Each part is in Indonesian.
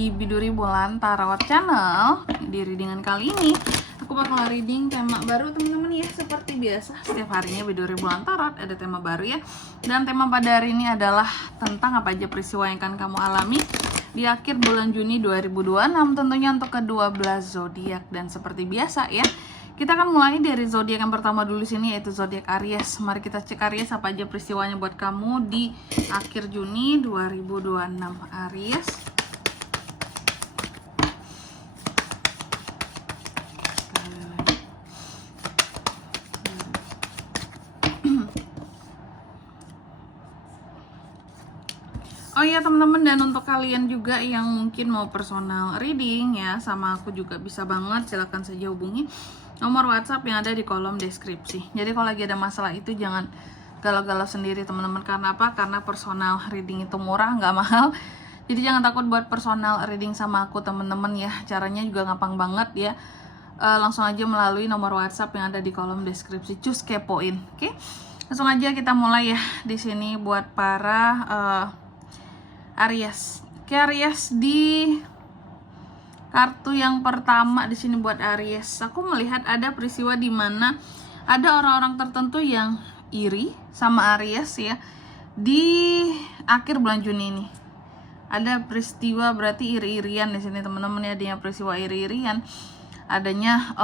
di Biduri Bulan Tarot Channel. Di readingan kali ini aku bakal reading tema baru teman-teman ya. Seperti biasa setiap harinya Biduri Bulan Tarot ada tema baru ya. Dan tema pada hari ini adalah tentang apa aja peristiwa yang akan kamu alami di akhir bulan Juni 2026, tentunya untuk ke-12 zodiak. Dan seperti biasa ya, kita akan mulai dari zodiak yang pertama dulu sini, yaitu zodiak Aries. Mari kita cek Aries apa aja peristiwanya buat kamu di akhir Juni 2026. Aries. Oh iya teman-teman, dan untuk kalian juga yang mungkin mau personal reading ya sama aku juga bisa banget, silahkan saja hubungi nomor WhatsApp yang ada di kolom deskripsi. Jadi kalau lagi ada masalah itu jangan galau-galau sendiri teman-teman. Karena apa? Karena personal reading itu murah, nggak mahal. Jadi jangan takut buat personal reading sama aku teman-teman ya. Caranya juga gampang banget ya. Langsung aja melalui nomor WhatsApp yang ada di kolom deskripsi. Cus kepoin, oke? Langsung aja kita mulai ya di sini buat para Aries. Oke, Aries, di kartu yang pertama di sini buat Aries, aku melihat ada peristiwa di mana ada orang-orang tertentu yang iri sama Aries ya di akhir bulan Juni ini. Ada peristiwa berarti iri-irian di sini teman-teman ya, adanya peristiwa iri-irian, adanya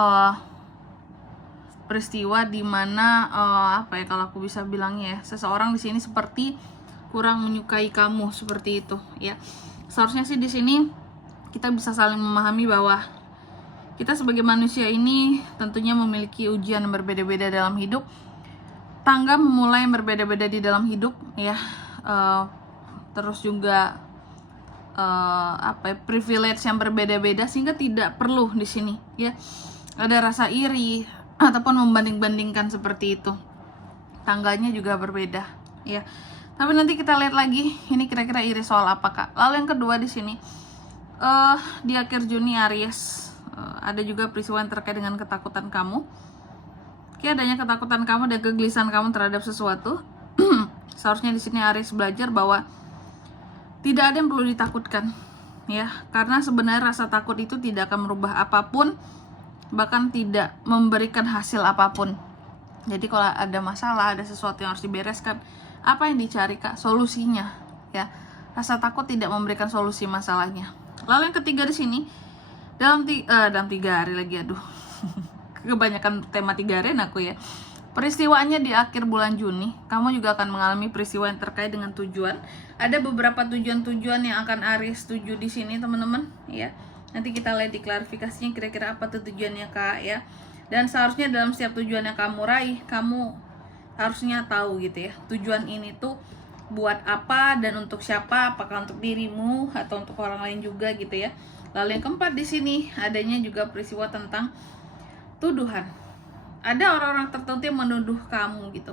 peristiwa di mana apa ya kalau aku bisa bilangnya ya, seseorang di sini seperti kurang menyukai kamu seperti itu ya. Seharusnya sih di sini kita bisa saling memahami bahwa kita sebagai manusia ini tentunya memiliki ujian yang berbeda-beda dalam hidup, tangga memulai yang berbeda-beda di dalam hidup ya, terus juga privilege yang berbeda-beda, sehingga tidak perlu di sini ya ada rasa iri ataupun membanding-bandingkan seperti itu. Tangganya juga berbeda ya. Tapi nanti kita lihat lagi ini kira-kira iri soal apa Kak. Lalu yang kedua di sini di akhir Juni Aries, ada juga peristiwa yang terkait dengan ketakutan kamu. Oke, adanya ketakutan kamu dan kegelisahan kamu terhadap sesuatu. Seharusnya di sini Aries belajar bahwa tidak ada yang perlu ditakutkan ya, karena sebenarnya rasa takut itu tidak akan merubah apapun, bahkan tidak memberikan hasil apapun. Jadi kalau ada masalah, ada sesuatu yang harus dibereskan, apa yang dicari Kak? Solusinya ya. Rasa takut tidak memberikan solusi masalahnya. Lalu yang ketiga di sini dalam 3 hari lagi, aduh kebanyakan tema 3 hari aku ya. Peristiwanya di akhir bulan Juni, kamu juga akan mengalami peristiwa yang terkait dengan tujuan. Ada beberapa tujuan-tujuan yang akan Aries tuju di sini teman-teman ya. Nanti kita lihat di klarifikasinya kira-kira apa tuh tujuannya Kak ya. Dan seharusnya dalam setiap tujuan yang kamu raih, kamu harusnya tahu gitu ya, tujuan ini tuh buat apa dan untuk siapa, apakah untuk dirimu atau untuk orang lain juga gitu ya. Lalu yang keempat di sini adanya juga peristiwa tentang tuduhan. Ada orang-orang tertentu yang menuduh kamu gitu,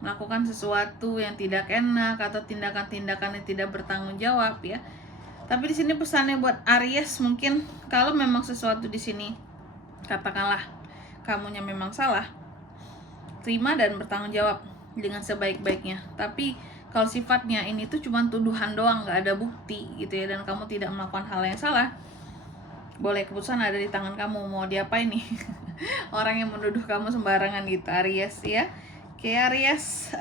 melakukan sesuatu yang tidak enak atau tindakan-tindakan yang tidak bertanggung jawab ya. Tapi di sini pesannya buat Aries, mungkin kalau memang sesuatu di sini katakanlah kamunya memang salah, terima dan bertanggung jawab dengan sebaik-baiknya. Tapi kalau sifatnya ini tuh cuma tuduhan doang, nggak ada bukti gitu ya, dan kamu tidak melakukan hal yang salah, boleh, keputusan ada di tangan kamu mau diapain nih orang yang menuduh kamu sembarangan gitu Aries ya. Oke Aries,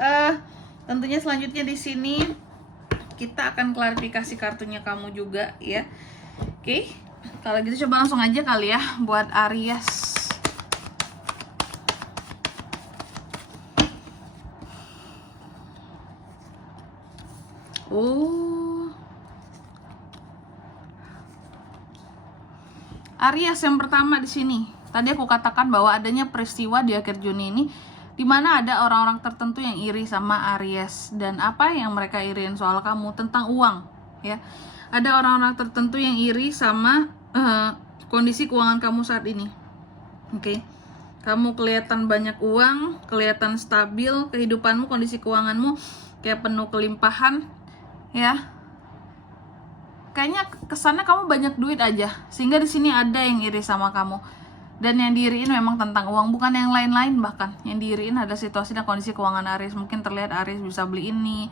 tentunya selanjutnya di sini kita akan klarifikasi kartunya kamu juga ya. Oke, kalau gitu coba langsung aja kali ya buat Aries. Aries yang pertama di sini. Tadi aku katakan bahwa adanya peristiwa di akhir Juni ini di mana ada orang-orang tertentu yang iri sama Aries, dan apa yang mereka iriin soal kamu tentang uang ya. Ada orang-orang tertentu yang iri sama kondisi keuangan kamu saat ini. Oke. Kamu kelihatan banyak uang, kelihatan stabil kehidupanmu, kondisi keuanganmu kayak penuh kelimpahan ya. Kayaknya kesannya kamu banyak duit aja, sehingga di sini ada yang iri sama kamu. Dan yang diiriin memang tentang uang, bukan yang lain-lain. Bahkan yang diiriin ada situasi dan kondisi keuangan Aries. Mungkin terlihat Aries bisa beli ini,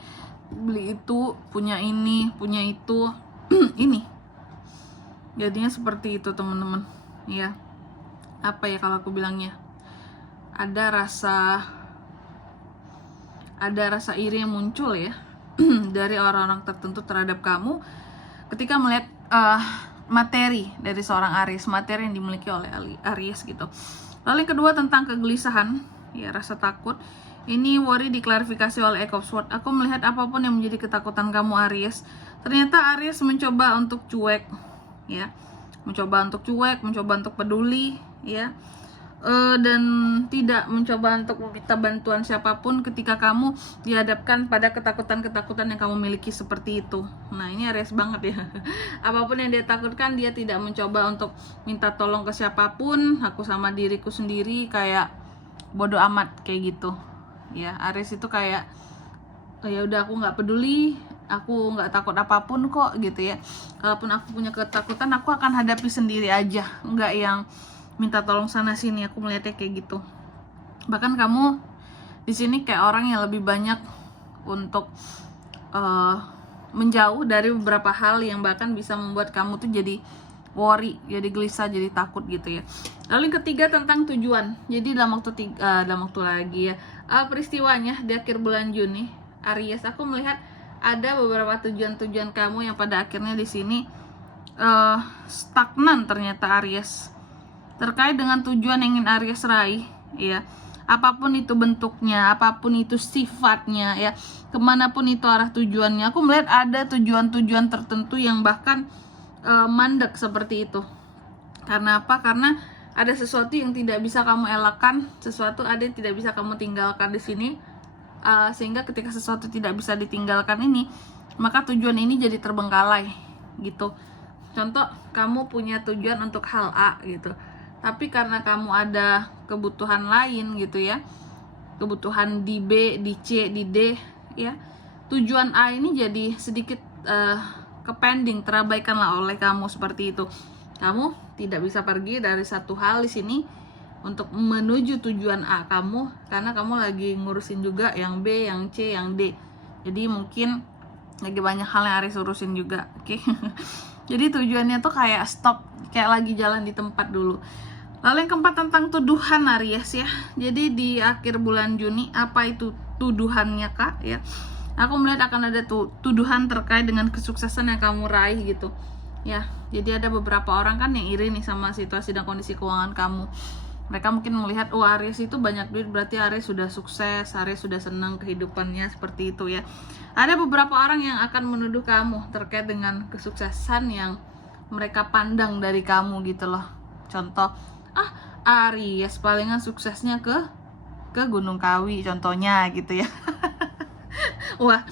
beli itu, punya ini, punya itu ini Jadinya seperti itu teman-teman, ya. Apa ya kalau aku bilangnya, ada rasa iri yang muncul ya dari orang-orang tertentu terhadap kamu ketika melihat materi dari seorang Aries, materi yang dimiliki oleh Aries gitu. Lalu yang kedua tentang kegelisahan, ya, rasa takut. Ini worry diklarifikasi oleh Eight of Swords. Aku melihat apapun yang menjadi ketakutan kamu Aries, ternyata Aries mencoba untuk cuek, ya, mencoba untuk peduli, ya, dan tidak mencoba untuk meminta bantuan siapapun ketika kamu dihadapkan pada ketakutan-ketakutan yang kamu miliki seperti itu. Nah, ini Aries banget ya. Apapun yang dia takutkan, dia tidak mencoba untuk minta tolong ke siapapun. Aku sama diriku sendiri, kayak bodoh amat kayak gitu. Ya, Aries itu kayak ya udah, aku nggak peduli, aku nggak takut apapun kok gitu ya. Kalaupun aku punya ketakutan, aku akan hadapi sendiri aja, nggak yang minta tolong sana sini. Aku melihatnya kayak gitu. Bahkan kamu di sini kayak orang yang lebih banyak untuk menjauh dari beberapa hal yang bahkan bisa membuat kamu tuh jadi worry, jadi gelisah, jadi takut gitu ya. Lalu yang ketiga tentang tujuan. Jadi dalam waktu lagi ya, peristiwanya di akhir bulan Juni, Aries, aku melihat ada beberapa tujuan-tujuan kamu yang pada akhirnya di sini stagnan ternyata Aries, terkait dengan tujuan yang ingin Aries raih, ya. Apapun itu bentuknya, apapun itu sifatnya, ya, kemanapun itu arah tujuannya, aku melihat ada tujuan-tujuan tertentu yang bahkan mandek seperti itu. Karena apa? Karena ada sesuatu yang tidak bisa kamu elakkan, sesuatu ada yang tidak bisa kamu tinggalkan di sini, sehingga ketika sesuatu tidak bisa ditinggalkan ini, maka tujuan ini jadi terbengkalai gitu. Contoh, kamu punya tujuan untuk hal A gitu, tapi karena kamu ada kebutuhan lain gitu ya, kebutuhan di B, di C, di D, ya, tujuan A ini jadi sedikit kepending, terabaikanlah oleh kamu seperti itu. Kamu tidak bisa pergi dari satu hal di sini untuk menuju tujuan A kamu, karena kamu lagi ngurusin juga yang B, yang C, yang D. Jadi mungkin lagi banyak hal yang Aries urusin juga, oke? Jadi tujuannya tuh kayak stop, kayak lagi jalan di tempat dulu. Lalu yang keempat tentang tuduhan Aries ya. Jadi di akhir bulan Juni, apa itu tuduhannya kak ya? Aku melihat akan ada tuduhan terkait dengan kesuksesan yang kamu raih gitu ya. Jadi ada beberapa orang kan yang iri nih sama situasi dan kondisi keuangan kamu. Mereka mungkin melihat, oh Aries itu banyak duit, berarti Aries sudah sukses, Aries sudah senang kehidupannya, seperti itu ya. Ada beberapa orang yang akan menuduh kamu terkait dengan kesuksesan yang mereka pandang dari kamu gitu loh. Contoh, Aries palingan suksesnya ke Gunung Kawi contohnya gitu ya. Wah,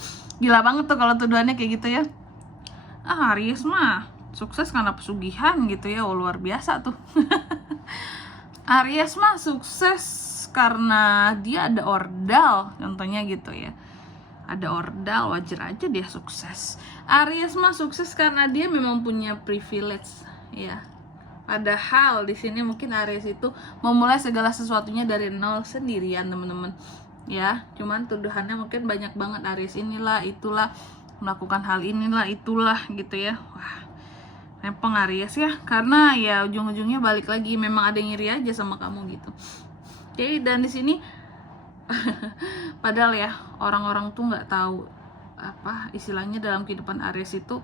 gila banget tuh kalau tuduhannya kayak gitu ya. Aries mah sukses karena pesugihan gitu ya. Oh, luar biasa tuh. Aries mah sukses karena dia ada ordal contohnya gitu ya. Ada ordal, wajar aja dia sukses. Aries mah sukses karena dia memang punya privilege ya. Padahal di sini mungkin Aries itu memulai segala sesuatunya dari nol sendirian teman-teman ya. Cuman tuduhannya mungkin banyak banget, Aries inilah itulah, melakukan hal inilah itulah gitu ya. Wah, rempong Aries ya, karena ya ujung-ujungnya balik lagi memang ada yang iri aja sama kamu gitu. Oke, dan di sini padahal ya orang-orang tuh nggak tahu apa istilahnya dalam kehidupan Aries itu,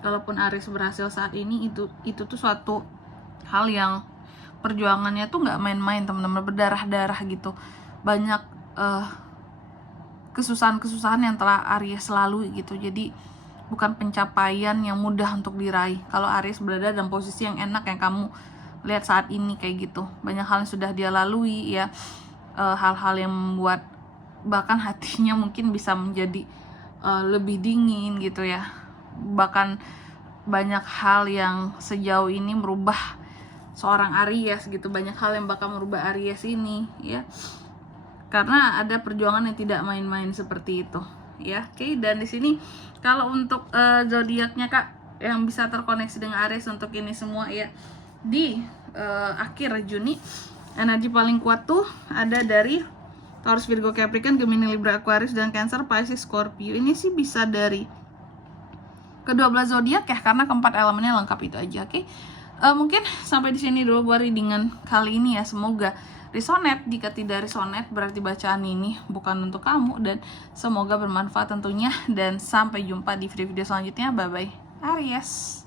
kalaupun Aries berhasil saat ini, itu tuh suatu hal yang perjuangannya tuh nggak main-main teman-teman, berdarah-darah gitu. Banyak kesusahan-kesusahan yang telah Aries lalui gitu. Jadi bukan pencapaian yang mudah untuk diraih kalau Aries berada dalam posisi yang enak yang kamu lihat saat ini kayak gitu. Banyak hal yang sudah dia lalui ya, hal-hal yang membuat bahkan hatinya mungkin bisa menjadi lebih dingin gitu ya. Bahkan banyak hal yang sejauh ini merubah seorang Aries gitu. Banyak hal yang bakal merubah Aries ini ya, karena ada perjuangan yang tidak main-main seperti itu ya. Oke, dan di sini kalau untuk zodiaknya kak yang bisa terkoneksi dengan Aries untuk ini semua ya, di akhir Juni energi paling kuat tuh ada dari Taurus, Virgo, Capricorn, Gemini, Libra, Aquarius, dan Cancer, Pisces, Scorpio. Ini sih bisa dari ke-12 zodiak ya, karena keempat elemennya lengkap itu aja. Oke. Mungkin sampai di sini dulu buat readingan kali ini ya. Semoga resonate. Jika tidak resonate berarti bacaan ini bukan untuk kamu, dan semoga bermanfaat tentunya, dan sampai jumpa di video-video selanjutnya. Bye bye Aries.